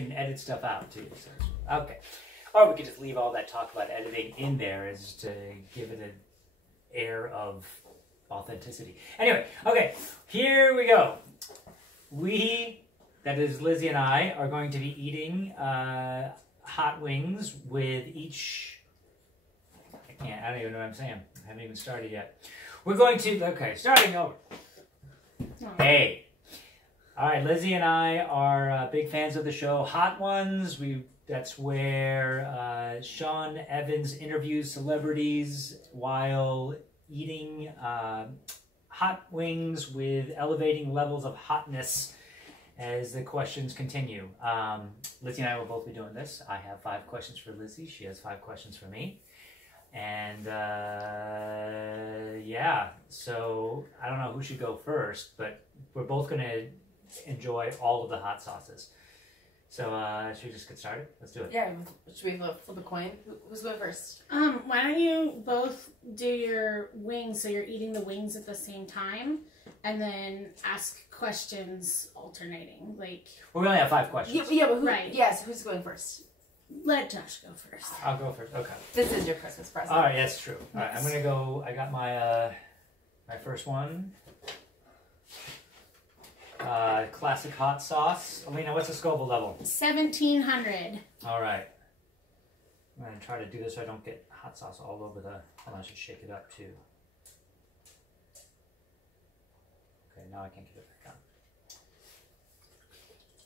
can edit stuff out too. So, okay. Or we could just leave all that talk about editing in there as to give it an air of authenticity. Anyway, okay, here we go. That is Lizzie and I, are going to be eating hot wings with each... I don't even know what I'm saying. I haven't even started yet. We're going to... Okay, starting over. Hey. All right, Lizzie and I are big fans of the show Hot Ones. That's where Sean Evans interviews celebrities while eating hot wings with elevating levels of hotness as the questions continue. Lizzie and I will both be doing this. I have 5 questions for Lizzie. She has 5 questions for me. And yeah, so I don't know who should go first, but we're both going to enjoy all of the hot sauces. So should we just get started? Let's do it. Yeah, should we flip a coin? Who's going first? Why don't you both do your wings so you're eating the wings at the same time, and then ask questions alternating. Like we only have 5 questions. Yeah, but who? Right. Yes, who's going first? Let Josh go first. I'll go first. Okay. This is your Christmas present. All right, that's true. All right, I'm gonna go. I got my my first one. Classic hot sauce. Alina, what's the Scoville level? 1700. All right. I'm gonna try to do this so I don't get hot sauce all over the. Hold on, I should shake it up too. Okay, now I can't get it back on.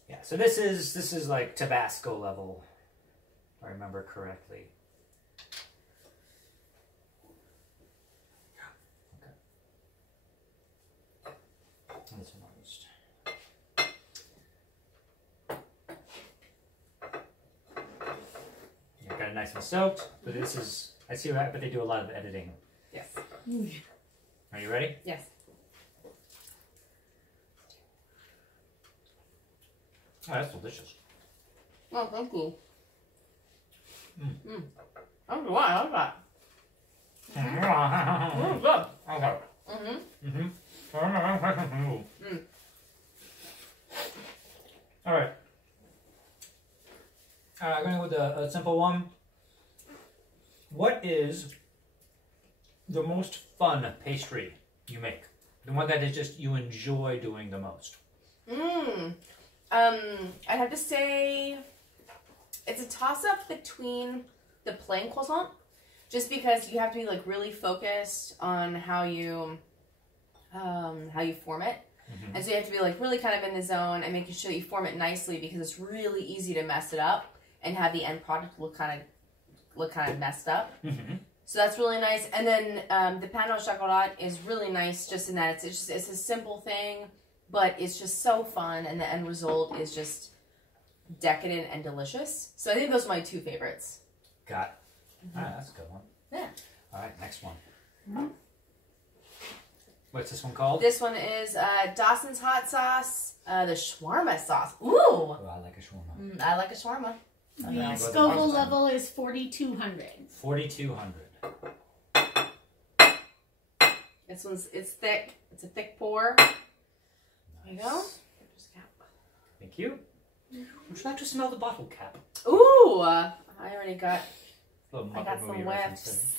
Yeah, so this is like Tabasco level, if I remember correctly. Okay. And this one almost. Yeah, got it nice and soaked, but this is, I see, but they do a lot of editing. Yes. Are you ready? Yes. Oh, that's delicious. Oh, thank you. I don't know why I like that. Good. Okay. All right. I'm going to go with a simple one. What is the most fun pastry you make? The one that is just you enjoy doing the most? I'd have to say it's a toss-up between the plain croissant, just because you have to be like really focused on how you form it. And so you have to be like really kind of in the zone and making sure that you form it nicely, because it's really easy to mess it up and have the end product look kind of messed up. So that's really nice. And then the pain au chocolat is really nice, just in that it's a simple thing, but it's just so fun, and the end result is just decadent and delicious. So I think those are my 2 favorites. Got it. All right, that's a good one. Yeah. All right, next one. What's this one called? This one is Dawson's hot sauce, the shawarma sauce. Ooh! Oh, I like a shawarma. I like a shawarma. The Scoville level is 4200. 4200. This one's, it's thick. It's a thick pour. There you go. Thank you. Would you like to smell the bottle cap? Ooh! I already got, I got some whiffs.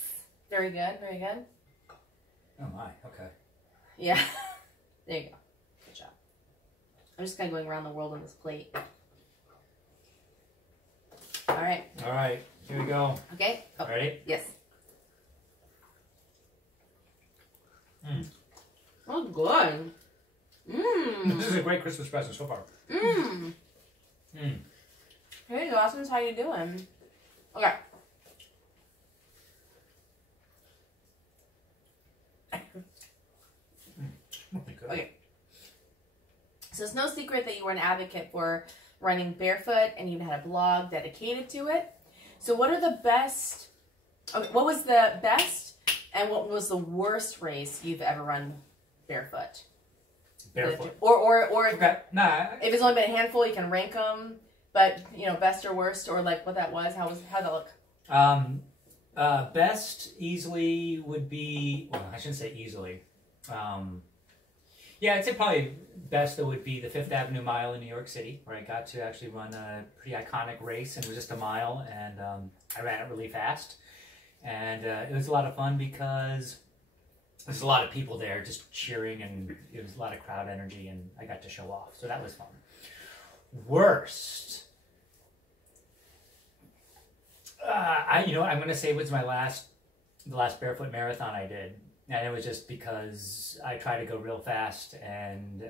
Very good, very good. Oh my, okay. Yeah. There you go. Good job. I'm just kind of going around the world on this plate. All right. All right, here we go. Okay. Oh. Ready? Yes. Oh, good. This is a great Christmas present so far. Hey, Dawson's, how you doing? Okay. Okay. So it's no secret that you were an advocate for running barefoot, and you even had a blog dedicated to it. So what are the best, what was the best and what was the worst race you've ever run barefoot? Barefoot. Or Okay. Nah. if it's only been a handful, you can rank them. But, you know, best or worst, or like what that was, how'd that look? Best easily would be, well, I shouldn't say easily. Yeah, I'd say probably best though would be the Fifth Avenue Mile in New York City, where I got to actually run a pretty iconic race, and it was just a mile, and I ran it really fast, and it was a lot of fun because there's a lot of people there just cheering, and it was a lot of crowd energy, and I got to show off, so that was fun. Worst, I'm gonna say it was the last barefoot marathon I did. And it was just because I tried to go real fast, and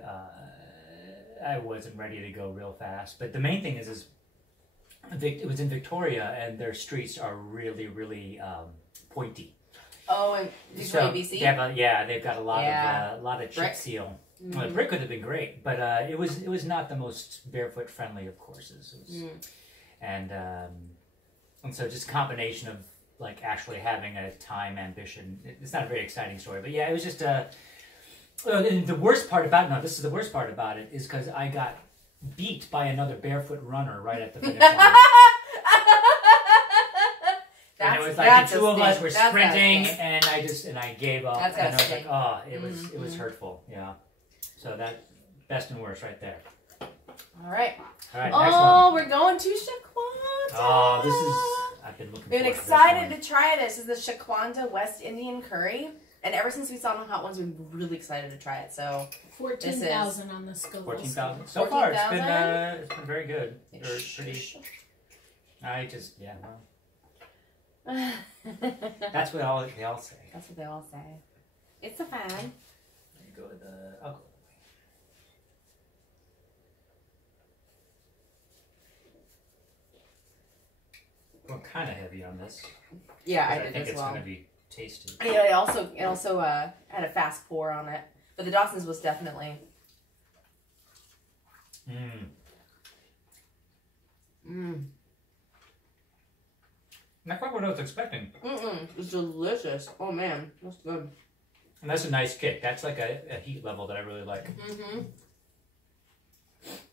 I wasn't ready to go real fast. But the main thing is it was in Victoria, and their streets are really, really pointy. Oh, and Victoria, BC? They've got a lot of chip seal. Mm-hmm. Well, the brick would have been great, but it was not the most barefoot friendly of courses. It was, and so just a combination of like actually having a time ambition. It's not a very exciting story, but yeah, it was just and the worst part about this is the worst part about it is because I got beat by another barefoot runner right at the finish line. And it was like the two of us were sprinting, and I gave up. And I was like, oh, it was hurtful. Yeah. So that best and worst right there. All right. Next one. We're going to Shaquanda. Oh, this is. I've been looking. Been excited to try this. This is the Shaquanda West Indian curry, and ever since we saw it on Hot Ones, we've been really excited to try it. So 14,000 on the Scoville. 14,000 so far. It's been very good. Or pretty. That's what they all say. That's what they all say. It's a fan. There you go with the. I'll go. I'm kind of heavy on this. Yeah, I think it's going to be tasty. Yeah, it also had a fast pour on it, but the Dawson's was definitely. Not quite what I was expecting. It's delicious. Oh man, that's good. And that's a nice kick. That's like a heat level that I really like.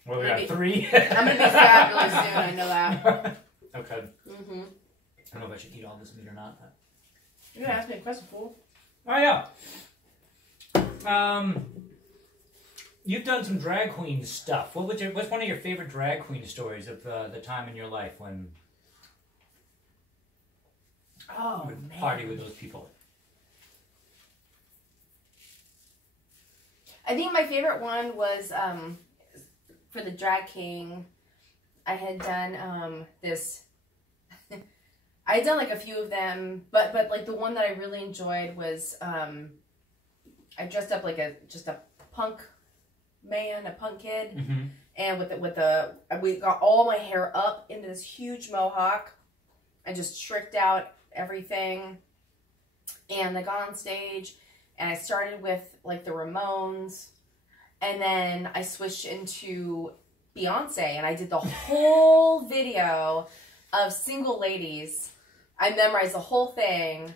Well, we got 3. I'm gonna be fat really soon. I know that. Okay. I don't know if I should eat all this meat or not. You're gonna ask me a question, fool. Oh yeah. You've done some drag queen stuff. What's one of your favorite drag queen stories of the time in your life when? Oh man. Party with those people. I think my favorite one was for the Drag King. I had done this. I had done like a few of them, but like the one that I really enjoyed was I dressed up like just a punk man, a punk kid, and we got all my hair up into this huge mohawk. I just tricked out everything, and I got on stage, and I started with like the Ramones, and then I switched into Beyonce, and I did the whole video of Single Ladies. I memorized the whole thing,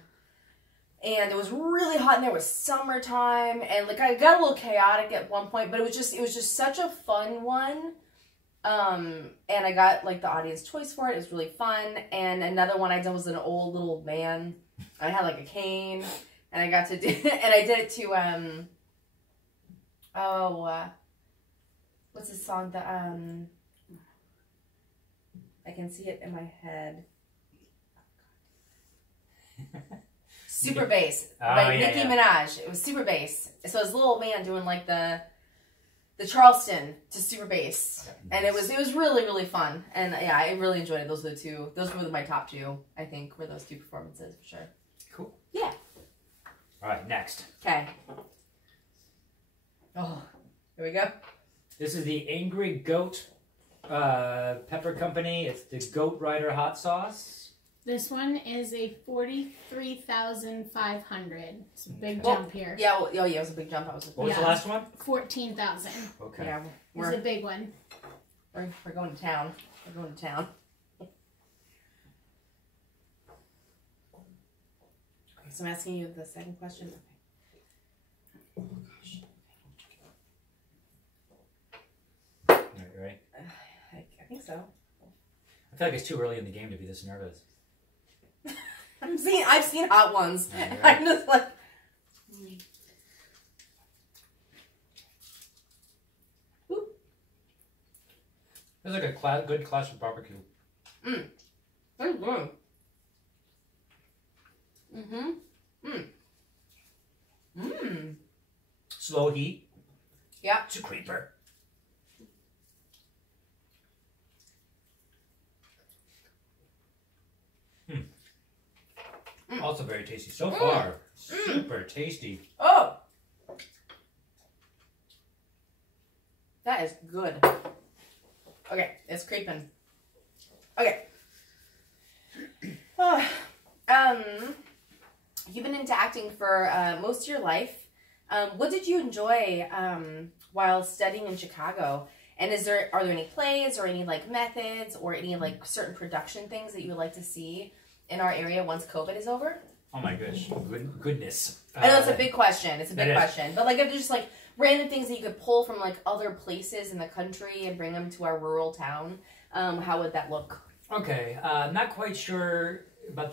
and it was really hot in there. It was summertime, and like I got a little chaotic at one point, but it was just such a fun one. And I got like the audience choice for it. It was really fun. And another one I did was an old little man. I had like a cane, and I got to do and I did it to what's the song that I can see it in my head. Super Bass by Nicki Minaj. It was Super Bass. So it was a little man doing like the Charleston to Super Bass, and it was really, really fun. And yeah, I really enjoyed it. Those were my top 2. I think were those 2 performances for sure. Cool. Yeah. All right, next. Okay. Oh, here we go. This is the Angry Goat Pepper Company. It's the Goat Rider hot sauce. This one is a 43,500. It's a big jump here. Yeah, it was a big jump. What was the last one? 14,000. Okay. Yeah, it's a big one. We're going to town. We're going to town. Okay, so I'm asking you the second question. Okay. Oh gosh. All right, you ready? I think so. I feel like it's too early in the game to be this nervous. I've seen Hot Ones. Right. I'm just like. It's like a good classic barbecue. Mmm. That's good. Mm-hmm. Mmm. Mmm. Slow heat. Yeah. It's a creeper. Also very tasty. So far, super tasty. Oh! That is good. Okay, it's creeping. Okay. You've been into acting for most of your life. What did you enjoy while studying in Chicago? And are there any plays or any like methods or any like certain production things that you would like to see in our area once COVID is over? Oh my goodness. Goodness. I know it's a big question. It's a big question. But like if there's just like random things that you could pull from like other places in the country and bring them to our rural town, how would that look? Okay. Not quite sure about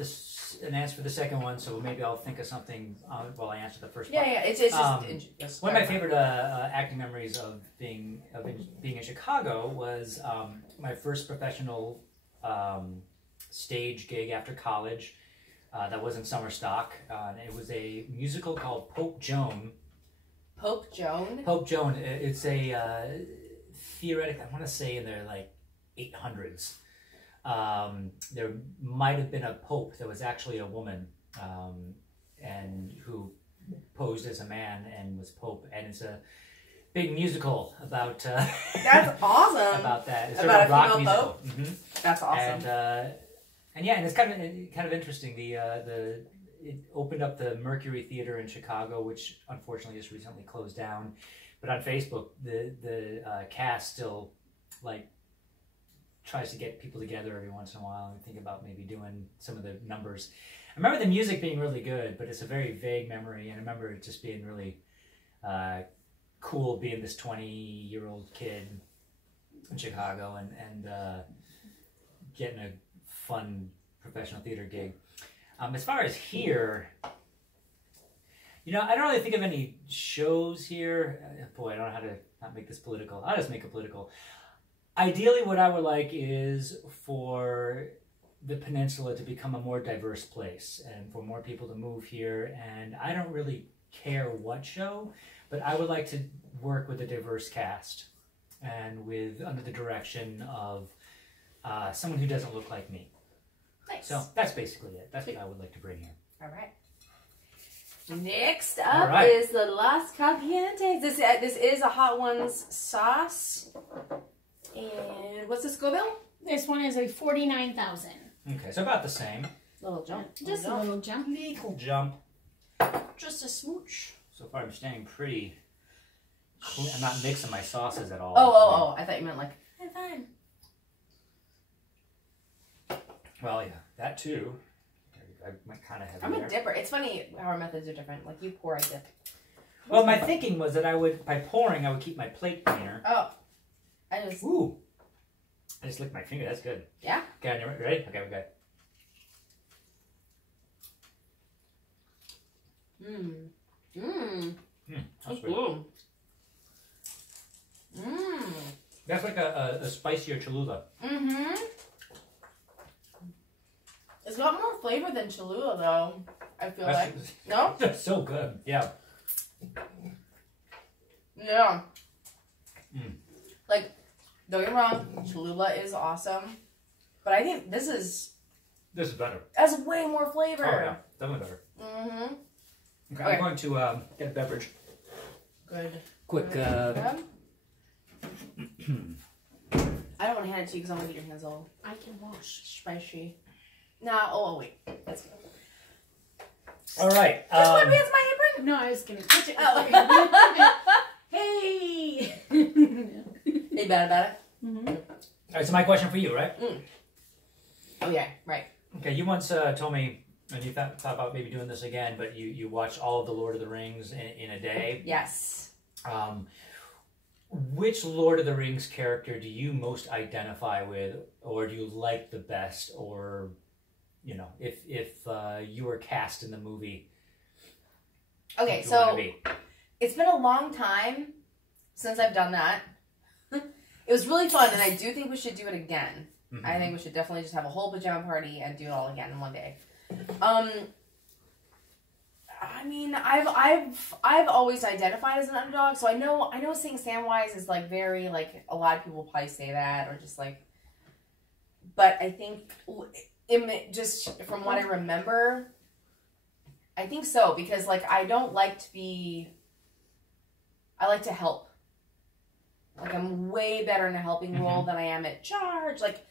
an answer for the second one, so maybe I'll think of something while I answer the first one. Yeah, it's just one of my favorite acting memories of being in Chicago was my first professional stage gig after college. That was in summer stock. It was a musical called Pope Joan. Pope Joan? Pope Joan. It's a theoretic, I want to say in the like 800s. There might have been a pope that was actually a woman and who posed as a man and was pope. And it's a big musical about... That's awesome. About that. It's about sort of a rock female musical. pope? Mm-hmm. That's awesome. And yeah, and it's kind of interesting. It opened up the Mercury Theater in Chicago, which unfortunately just recently closed down. But on Facebook, the cast still like tries to get people together every once in a while and think about maybe doing some of the numbers. I remember the music being really good, but it's a very vague memory. And I remember it just being really cool being this 20-year-old kid in Chicago and getting a fun professional theater gig. As far as here, I don't really think of any shows here. Boy, I don't know how to not make this political. I'll just make it political. Ideally, what I would like is for the peninsula to become a more diverse place and for more people to move here. And I don't really care what show, but I would like to work with a diverse cast and under the direction of someone who doesn't look like me. Nice. So that's basically it. That's what I would like to bring here. All right. Next up is the Las Calientes. This is a Hot Ones sauce. And what's the Scoville? This one is a 49,000. Okay, so about the same. Little jump. Just a little jump. Little jump. Just a smooch. So far I'm staying pretty clean. I'm not mixing my sauces at all. Oh. I thought you meant like, I'm fine. Well, yeah, that too. I might kind of have. I'm a dipper. It's funny how our methods are different. Like you pour, I dip. Well, my thinking was that by pouring, I would keep my plate cleaner. Oh. Ooh. I just licked my finger. That's good. Yeah? Okay, you ready? Okay, we're good. That's good. That's like a spicier Cholula. Mm-hmm. It's got more flavor than Cholula, though, I feel like. No? That's so good. Yeah. Yeah. Like, don't get me wrong, Cholula is awesome. But I think this is better. Has way more flavor. Oh, yeah. Definitely better. Mm-hmm. Okay, I'm going to get a beverage. Good. Quick. I don't want to hand it to you because I want to get your hands all I can wash. spicy. Nah, oh, wait. That's good. All right. This one has my apron? No, I was going to touch it. Oh. Hey! Hey, bad about it? Mm-hmm. All right, so my question for you, right? Oh, yeah, right. Okay, you once told me, and you thought about maybe doing this again, but you watched all of the Lord of the Rings in a day. Yes. Which Lord of the Rings character do you most identify with, or do you like the best, or, if you were cast in the movie? Okay, so it's been a long time since I've done that. It was really fun, and I do think we should do it again. Mm-hmm. I think we should definitely just have a whole pajama party and do it all again in one day. I mean, I've always identified as an underdog, so I know saying Samwise is like very like a lot of people probably say that or just like, but I think just from what I remember, I think so because like I don't like to be. I like to help. Like I'm way better in a helping role than I am at charge. Like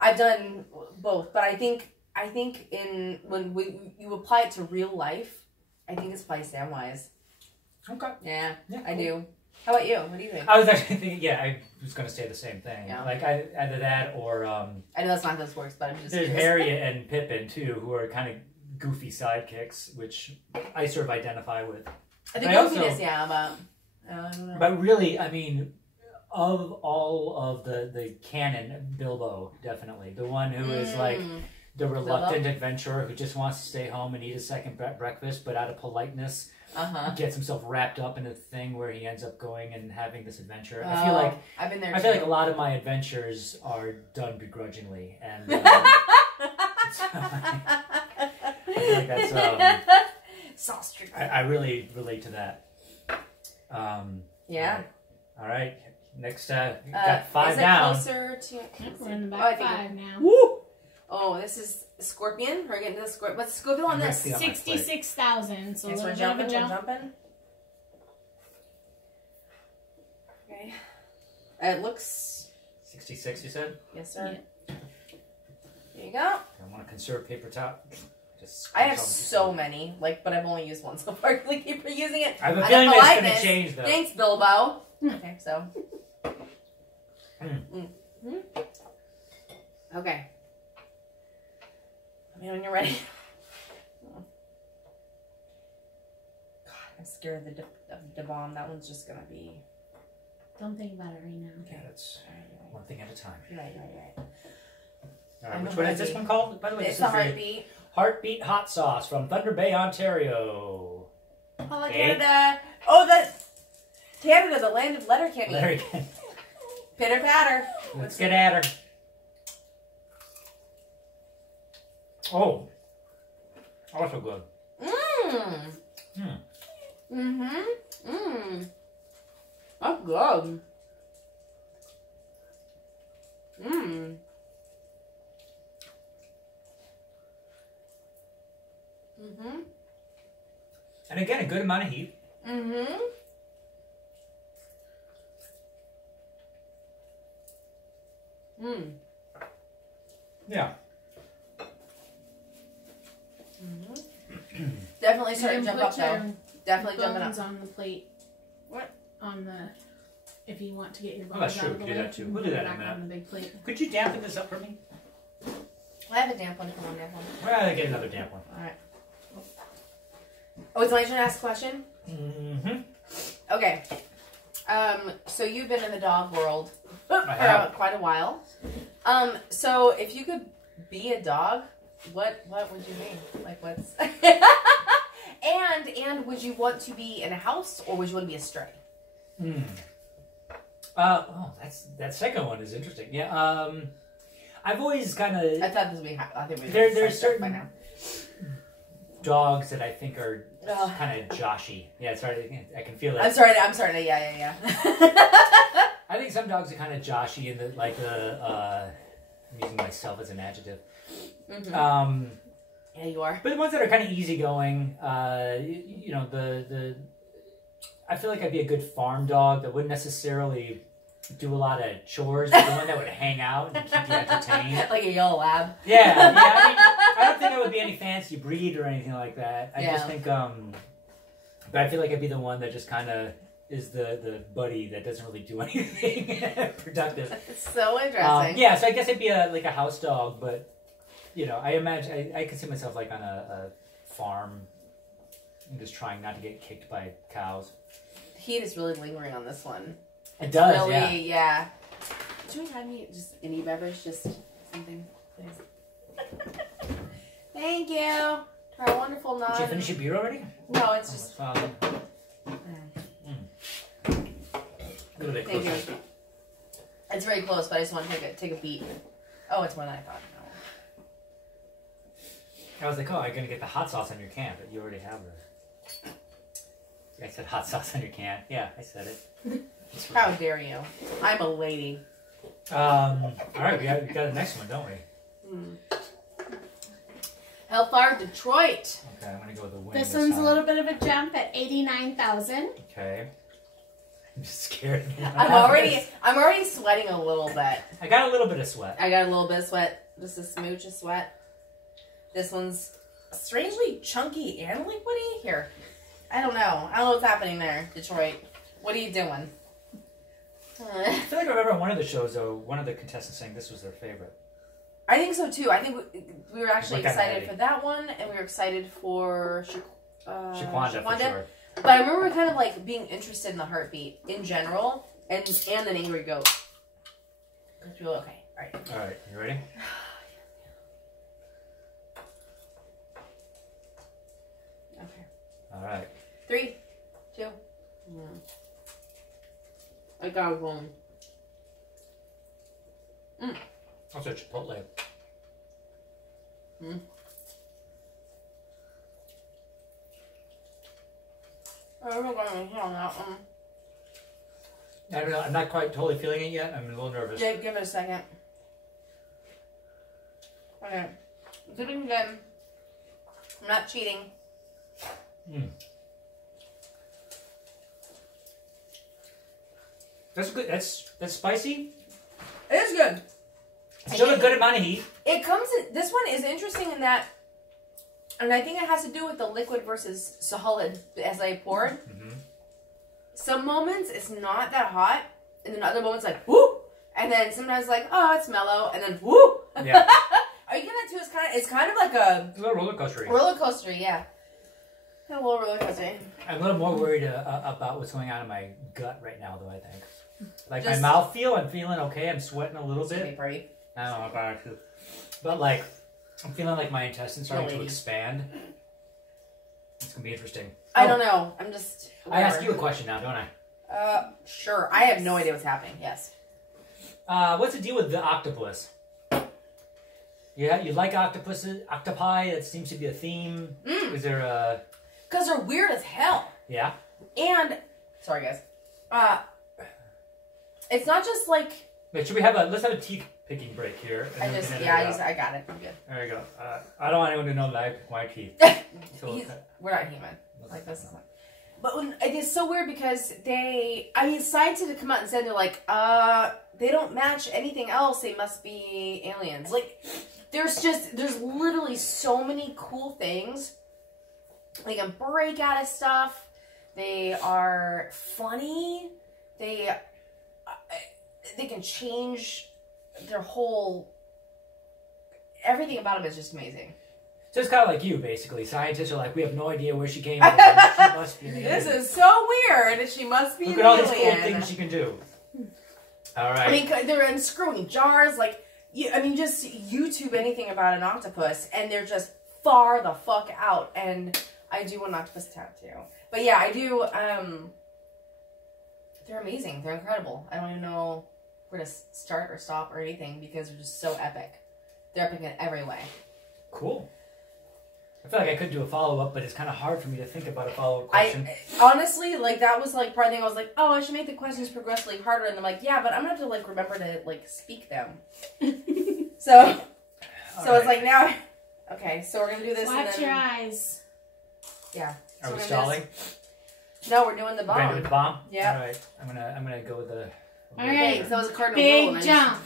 I've done both, but I think when you apply it to real life. I think it's probably Samwise. Okay. Yeah, cool. I do. How about you? What do you think? I was actually thinking, I was going to say the same thing. Yeah. Like, either that or... I know that's not how this works, but I'm just There's curious. Harriet and Pippin, too, who are kind of goofy sidekicks, which I sort of identify with. The goofiness, but... I don't know. But really, I mean, of all of the canon, Bilbo, definitely. The one who is, like... The reluctant adventurer who just wants to stay home and eat a second breakfast, but out of politeness, gets himself wrapped up in a thing where he ends up going and having this adventure. I feel like I've been there. I feel like a lot of my adventures are done begrudgingly, and I feel like that's I really relate to that. Yeah. All right. Next, got 5 down. We're in the back 5 now. Woo! Oh, this is Scorpion. We're getting to the Scorpion. What's the Scorpion on this? 66,000. So we're jumping. Okay. It looks... 66, you said? Yes, sir. Yeah. There you go. I want to conserve paper towel. I have so many, but I've only used one so far. I keep reusing it. I have a feeling that's going to change, though. Thanks, Bilbo. Okay, so... Okay. Let me know when you're ready. God, I'm scared of the bomb. That one's just gonna be... Don't think about it right now. Yeah, that's one thing at a time. Right. All right, which one is this one called? By the way, it's the Heartbeat. Heartbeat Hot Sauce from Thunder Bay, Ontario. Oh, Canada. Oh, Canada, the land of Letterkenny. Letterkenny. Pitter patter. Let's get at her. Oh. Also good. That's good. And again, a good amount of heat. Yeah. Definitely starting to jump up though. Definitely jumping up. On the plate. What? On the... If you want to get your bones that's true. out of the do way, that too. We'll do that in a minute. On the big plate. Could you dampen this up for me? I have a damp one. Come on, damp one. Well, get another damp one. All right. Oh, it's my turn to ask a question? Okay. So you've been in the dog world for quite a while. So if you could be a dog, what would you be? Like what's... and would you want to be in a house or would you want to be a stray? That second one is interesting. Yeah. I've always kind of... I thought this would be... I think there's certain by now. Dogs that I think are kind of joshy. Yeah, sorry, I can feel it. I'm sorry. Yeah. I think some dogs are kind of joshy and I'm using myself as an adjective. Yeah, you are. But the ones that are kind of easygoing, I feel like I'd be a good farm dog that wouldn't necessarily do a lot of chores, but the one that would hang out and keep you entertained. Like a yellow lab. Yeah. I mean, I don't think I would be any fancy breed or anything like that. I just think, but I feel like I'd be the one that just kind of is the buddy that doesn't really do anything productive. It's so interesting. Yeah, so I guess it'd be a house dog, but I imagine I could see myself like on a farm, and just trying not to get kicked by cows. The heat is really lingering on this one. It does, really, yeah. Would you have me just any beverage, just something, please? Thank you. To our wonderful non. Did you finish your beer already? No, it's just. A little bit closer. Thank you. It's very close, but I just want to take a beat. Oh, it's more than I thought. I was like, oh, I'm going to get the hot sauce on your can, but you already have it. I said hot sauce on your can. Yeah, I said it. How dare you? I'm a lady. All right, we got the next one, don't we? Hellfire Detroit. Okay, I'm going to go with the wing. This one's a little bit of a jump at 89,000. Okay. I'm just scared. I'm already sweating a little bit. I got a little bit of sweat. I got a little bit of sweat. Just a smooch of sweat. This one's strangely chunky and liquidy. Here. I don't know. I don't know what's happening there, Detroit. What are you doing? I feel like I remember on one of the shows, though, one of the contestants saying this was their favorite. I think so, too. I think we were actually Look excited for that one, and we were excited for Shaquanda, for sure. But I remember kind of like being interested in the heartbeat in general, and an angry goat. Okay, all right. All right, you ready? Okay. All right. 3, 2, 1. I got one. Also Chipotle. I'm not going to on that one. I don't know. I'm not quite totally feeling it yet. I'm a little nervous. Jake, give it a second. Okay. Good and good. I'm not cheating. That's good. That's spicy. It is good. It's still a good amount of heat. It comes in, this one is interesting in that, and I think it has to do with the liquid versus solid as I poured. Some moments it's not that hot, and then other moments like whoo, and then sometimes like oh it's mellow, and then whoo. Yeah. Are you getting that too? It's kind of like a little roller coaster. Roller coaster, yeah. A little roller coaster. I'm a little more worried about what's going on in my gut right now, though. I think, like my mouth I'm feeling okay. I'm sweating a little bit. Pretty. I don't know about it, but like I'm feeling like my intestines starting to expand. It's gonna be interesting. I don't know. I'm just. I ask you a question now, don't I? Sure. I have no idea what's happening. Yes. What's the deal with the octopus? Yeah, you like octopuses, octopi? That seems to be a theme. Is there a? Because they're weird as hell. Yeah. And sorry, guys. It's not just like. Wait, should we have let's have a teeth picking break here. I got it. I'm good. There you go. I don't want anyone to know that I pick my teeth. So we're not human. Like this. But it is so weird because scientists have come out and said they're like, they don't match anything else. They must be aliens. Like, there's literally so many cool things. They can break out of stuff. They are funny. They can change their whole. Everything about them is just amazing. So it's kind of like you, basically. Scientists are like, we have no idea where she came from. She must be an alien. This is so weird. She must be an alien. Look at all these cool things she can do. All right. I mean, they're unscrewing jars. Like, just YouTube anything about an octopus, and they're just far the fuck out. And I do want an octopus tattoo. But yeah, I do. They're amazing. They're incredible. I don't even know where to start or stop or anything because they're just so epic. They're epic in every way. Cool. I feel like I could do a follow-up, but it's kind of hard for me to think about a follow-up question. Honestly, like, that was, like, part of the thing I was like, oh, I should make the questions progressively harder. And I'm like, yeah, but I'm going to have to, like, remember to, like, speak them. So it's like, now... Okay, so we're going to do this Watch your eyes. Yeah. Are we stalling? No, we're doing the bomb. We're going to do the bomb? Yeah. All right. I'm gonna go with the... All right. So that was a cardinal big rule. Jump.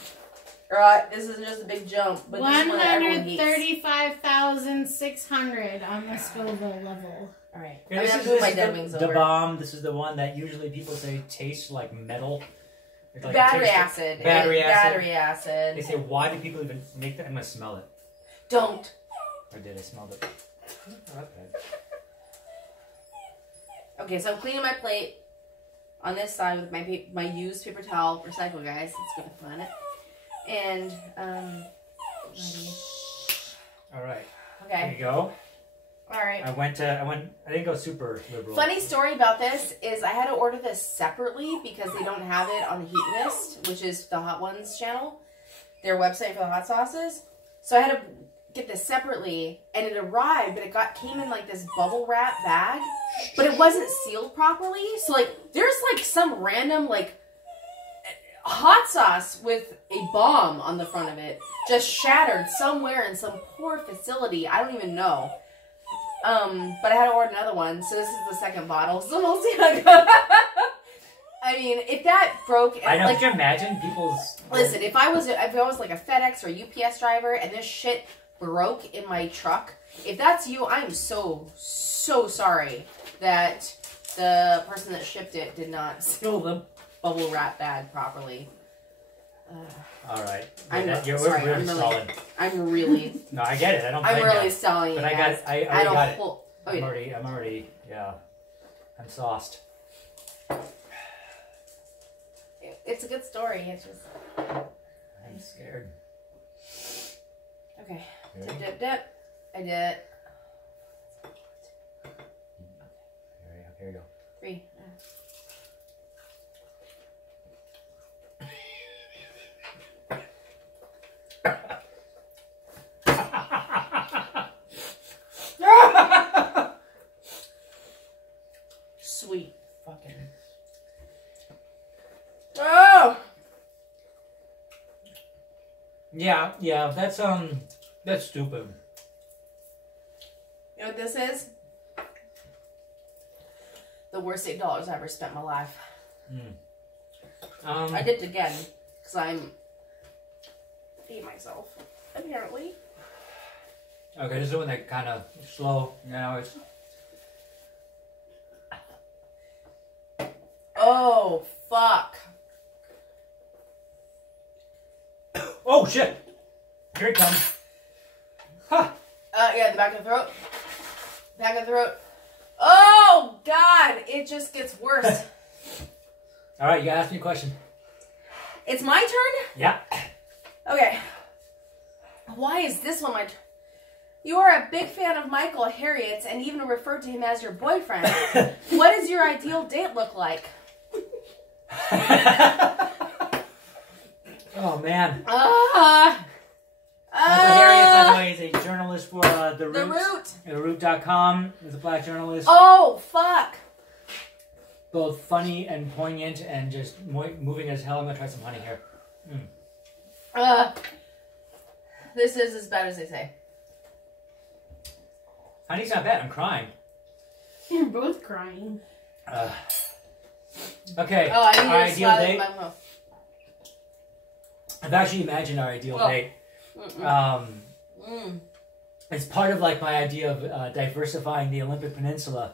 Right, this isn't just a big jump, but 135,600 on the Scoville level. All right. Yeah, this is the bomb. This is the one that usually people say tastes like metal. Like battery acid. Battery acid. They say, why do people even make that? I'm gonna smell it. Don't. Or did I smell it? Okay. Okay, so I'm cleaning my plate on this side with my used paper towel. Recycle, guys. It's good to planet. And, ready. All right. Okay. Here you go. All right. I didn't go super liberal. Funny story about this is I had to order this separately because they don't have it on the Heat List, which is the Hot Ones channel, their website for the hot sauces. So I had to get this separately, and it arrived, but it came in like this bubble wrap bag, but it wasn't sealed properly. So like, there's like some random like hot sauce with a bomb on the front of it, just shattered somewhere in some poor facility. I don't even know. But I had to order another one, so this is the second bottle. So we'll see how it goes. I mean, if that broke, I know. Like, Can you imagine people's? Listen, if I was like a FedEx or a UPS driver, and this shit broke in my truck, if that's you, I'm so sorry that the person that shipped it did not seal the bubble wrap bag properly. All right. I'm We're really stalling. I'm really. No, I get it. I don't. I'm really stalling you. But I guys. got it. Oh, I'm already. Yeah. I'm sauced. It's a good story. It's just. I'm scared. Okay. Dip. I did it. Here we go. 3. Sweet fucking. Oh. Yeah. That's stupid. You know what this is? The worst $8 I ever spent in my life. I did it again because I'm hate myself apparently. Okay, just doing that kind of slow. Now it's. Oh fuck! Oh shit! Here it comes. Huh. Yeah, the back of the throat. Back of the throat. Oh god! It just gets worse. All right, you gotta ask me a question. It's my turn? Yeah. Okay. Why is this one my turn? You are a big fan of Michael Harriet's and even referred to him as your boyfriend. What does your ideal date look like? Oh man. Michael Harriet, by the way, is a journalist for The Root. The Root. TheRoot.com is a black journalist. Oh, fuck. Both funny and poignant and just moving as hell. I'm gonna try some honey here. This is as bad as they say. Honey's not bad. I'm crying. You're both crying. Okay. Oh, I need our to ideal date. my mouth. I've actually imagined our ideal date. It's part of like my idea of diversifying the Olympic Peninsula.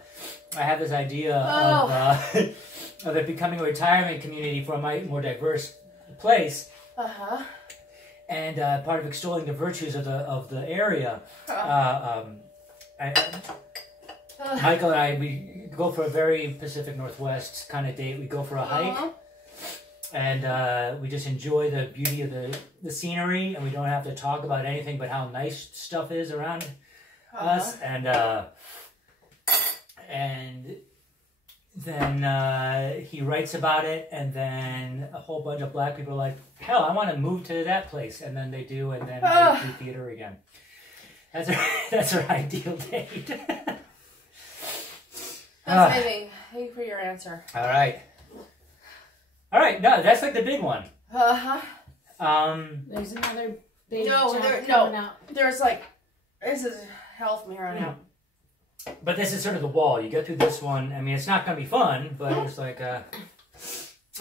I have this idea of it becoming a retirement community for a more diverse place. And part of extolling the virtues of the area. Michael and I, we go for a very Pacific Northwest kind of date. We go for a hike. And we just enjoy the beauty of the scenery, and we don't have to talk about anything but how nice stuff is around us. And then he writes about it, and then a whole bunch of black people are like, hell, I want to move to that place. And then they do, and then they do theater again. That's our ideal date. That's amazing. Thank you for your answer. All right. No, that's like the big one. There's another big jump coming up. There's like, this is hell from here on out. But this is sort of the wall. You get through this one. I mean, it's not going to be fun, but it's like, and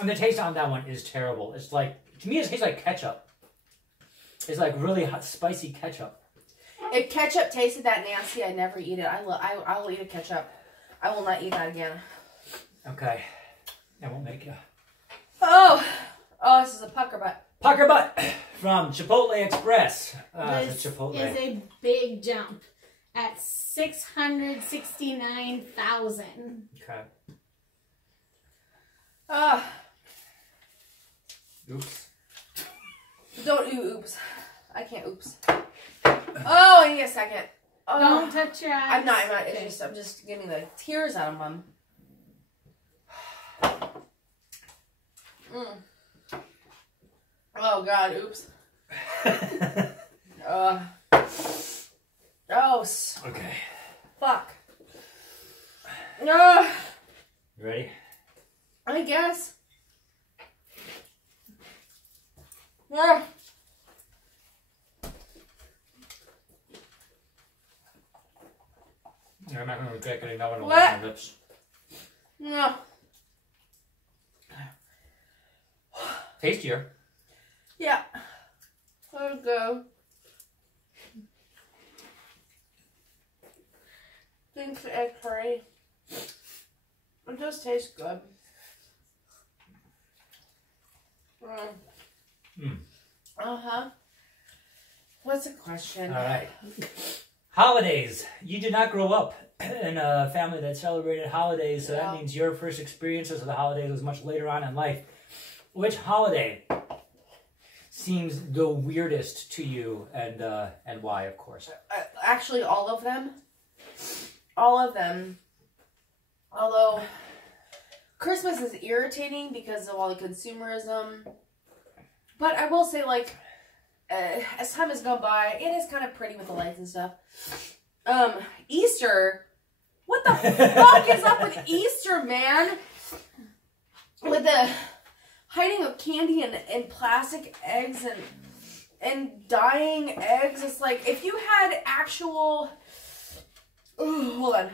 the taste on that one is terrible. It's like, to me, it tastes like ketchup. It's like really hot, spicy ketchup. If ketchup tasted that nasty, I'd never eat it. I will eat a ketchup. I will not eat that again. Okay. I won't make you. Oh, this is a pucker butt. Pucker butt from Chipotle Express. This Chipotle is a big jump at 669,000. Okay. Oops. Don't do oops. I can't oops. Oh, I need a second. Don't touch your eyes. I'm not. Okay. I'm just getting the tears out of them. Oh God! Oops. Gross. Okay. Fuck. No. You ready? I guess. Yeah. I'm not going to regret getting that one over What? my lips. No. Tastier. Yeah. There we go. Thanks, egg curry. It does taste good. Uh-huh. What's the question? All right. Holidays. You did not grow up in a family that celebrated holidays, so that means your first experiences of the holidays was much later on in life. Which holiday seems the weirdest to you, and why, of course? Actually, all of them. All of them. Although, Christmas is irritating because of all the consumerism. But I will say, like, as time has gone by, it is kind of pretty with the lights and stuff. Easter. What the fuck is up with Easter, man? With the hiding of candy and plastic eggs and dyeing eggs. It's like, if you had actual... Ooh, hold on.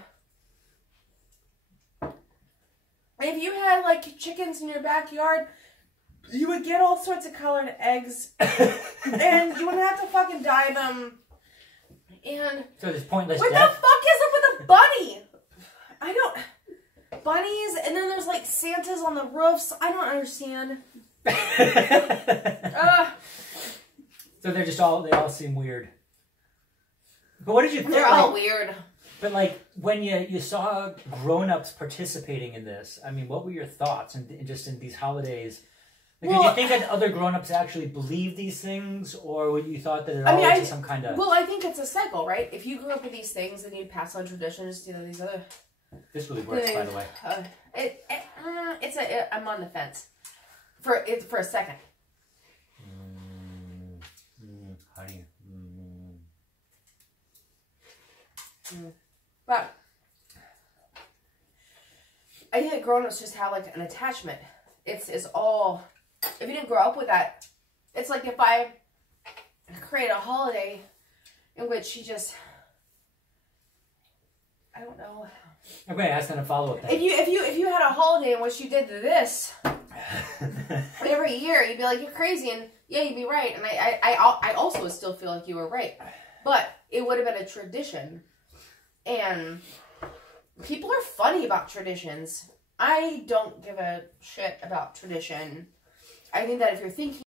If you had, like, chickens in your backyard, you would get all sorts of colored eggs. And you wouldn't have to fucking dye them. And... So this pointless what death? the fuck is up with a bunny? I don't... Bunnies, and then there's, like, Santas on the roofs. I don't understand. So they're just all, they all seem weird. But what did you think? They're all weird. But like, when you saw grown-ups participating in this, I mean, what were your thoughts in just in these holidays? Like, did you think that other grown-ups actually believed these things, or you thought that it always was some kind of... Well, I think it's a cycle, right? If you grew up with these things, then you pass on traditions to these other... This really works, by the way. I'm on the fence. For a second. Honey. But I think that grown-ups just have like an attachment. It's all, if you didn't grow up with that, it's like if I create a holiday in which you just, I don't know. I'm going to ask them to follow up. If you had a holiday in which you did this every year, you'd be like, you're crazy, and yeah, you'd be right, and I also would still feel like you were right, but it would have been a tradition. And people are funny about traditions. I don't give a shit about tradition. I think that if you're thinking